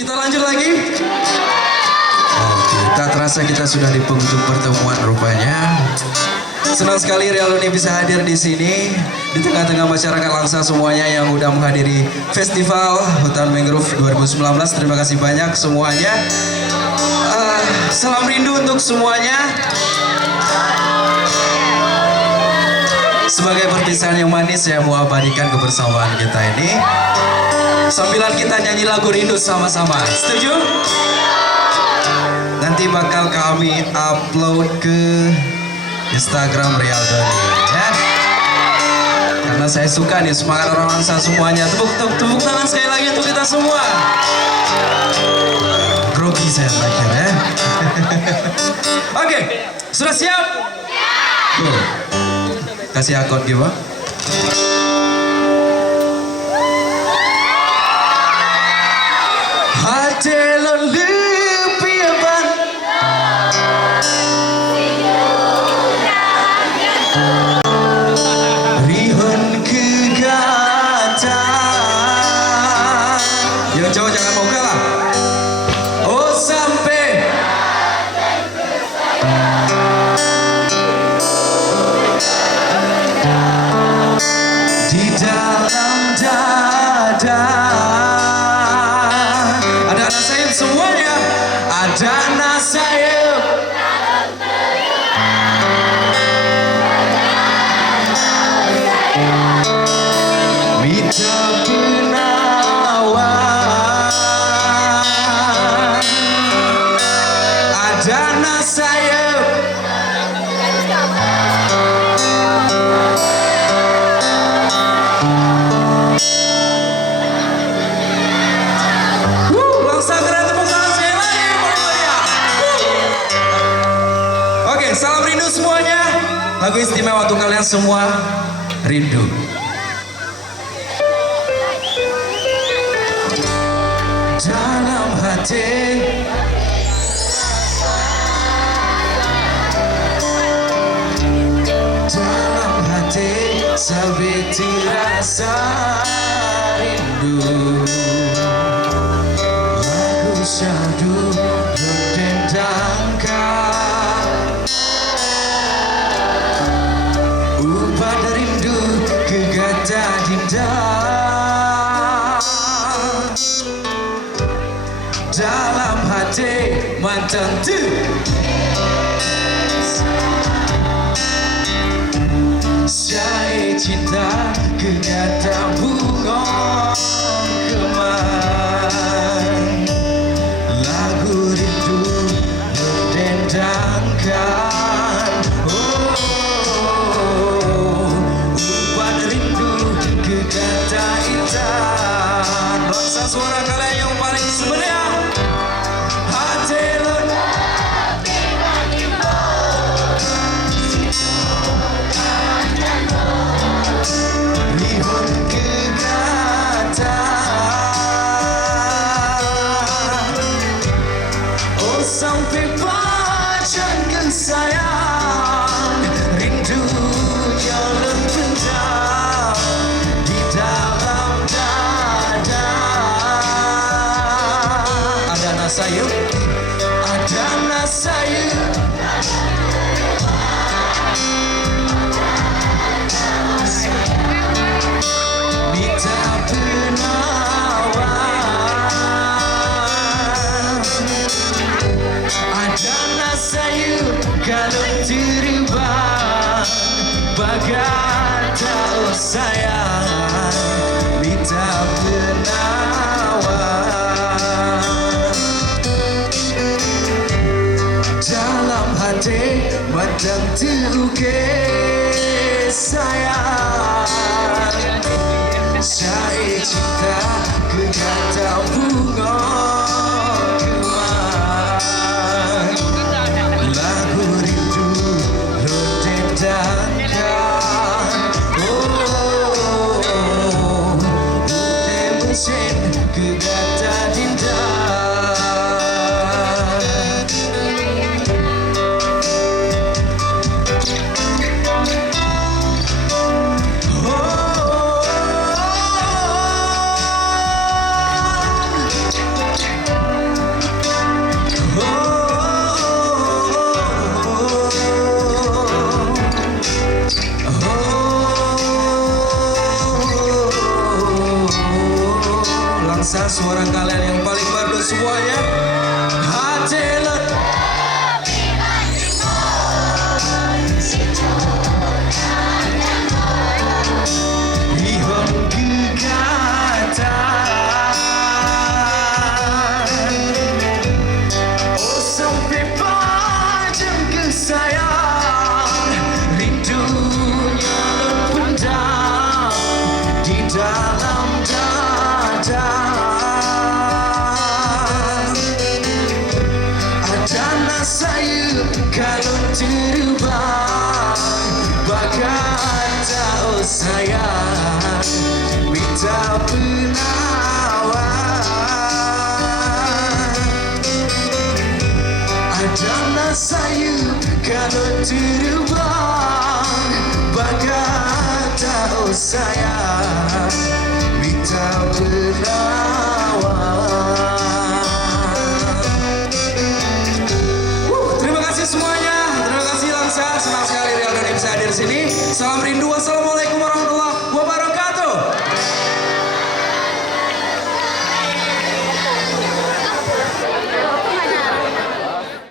Kita lanjut lagi. Oke, tak terasa kita sudah di penghujung pertemuan rupanya. Senang sekali Rial Doni bisa hadir di sini di tengah-tengah masyarakat Langsa semuanya yang udah menghadiri Festival Hutan Mangrove 2019. Terima kasih banyak semuanya. Salam rindu untuk semuanya. Sebagai perpisahan yang manis, saya mau abadikan kebersamaan kita ini. Sambilan kita nyanyi lagu Rindu sama-sama. Setuju? Nanti bakal kami upload ke Instagram Rial Doni ya. Karena saya suka nih semangat orang Langsa semuanya. Tepuk tangan sekali lagi untuk kita semua. Grogi saya terakhir ya. Oke, sudah siap? Tuh. Kasih akord gimana? Hatelon lepiaban Rihon kegata. Yang cowok jangan mau kalah. Oh sampai di dalam dada. Ada anak sayap semuanya. Ada anak sayap. Mita penawan. Ada anak sayap. Salam rindu semuanya. Lagu istimewa untuk kalian semua. Rindu. Dalam hati dalam hati sabiti rasa rindu. Lagu syahdu berdendangkan dinda. Dalam hati mantan tu saya cinta kegata bunga kemang. Lagu rindu berdendangkan. Kata intan. Langsa suara kalian yang paling semeriah. Hati lona Rihon kegatan. Oh sampai pacarkan sayang. Rindu yang terpendam dalam dada. Ada anak sayup. Ada anak sayup. Mita penawan. Ada anak sayup. Kalau terbang bagai tahu sayang. Mita penawan. Dalam hati madang terukir sayang. Saya cinta kegata bunga kemang. Lagu rindu berdendangkan. Kegata dinda. kalian yang paling baru semuanya. Hatelet. Ihon kegatan. Oh sampai panjang kesayang, rindunya pendam di dalam dada. Ada saya kalau terbang berkata oh sayang minta penawar. Adalah saya kalau terbang berkata oh sayang minta penawar. Terima kasih semuanya, terima kasih Langsa, senang sekali Rial Doni bisa hadir sini. Salam rindu, wassalamualaikum.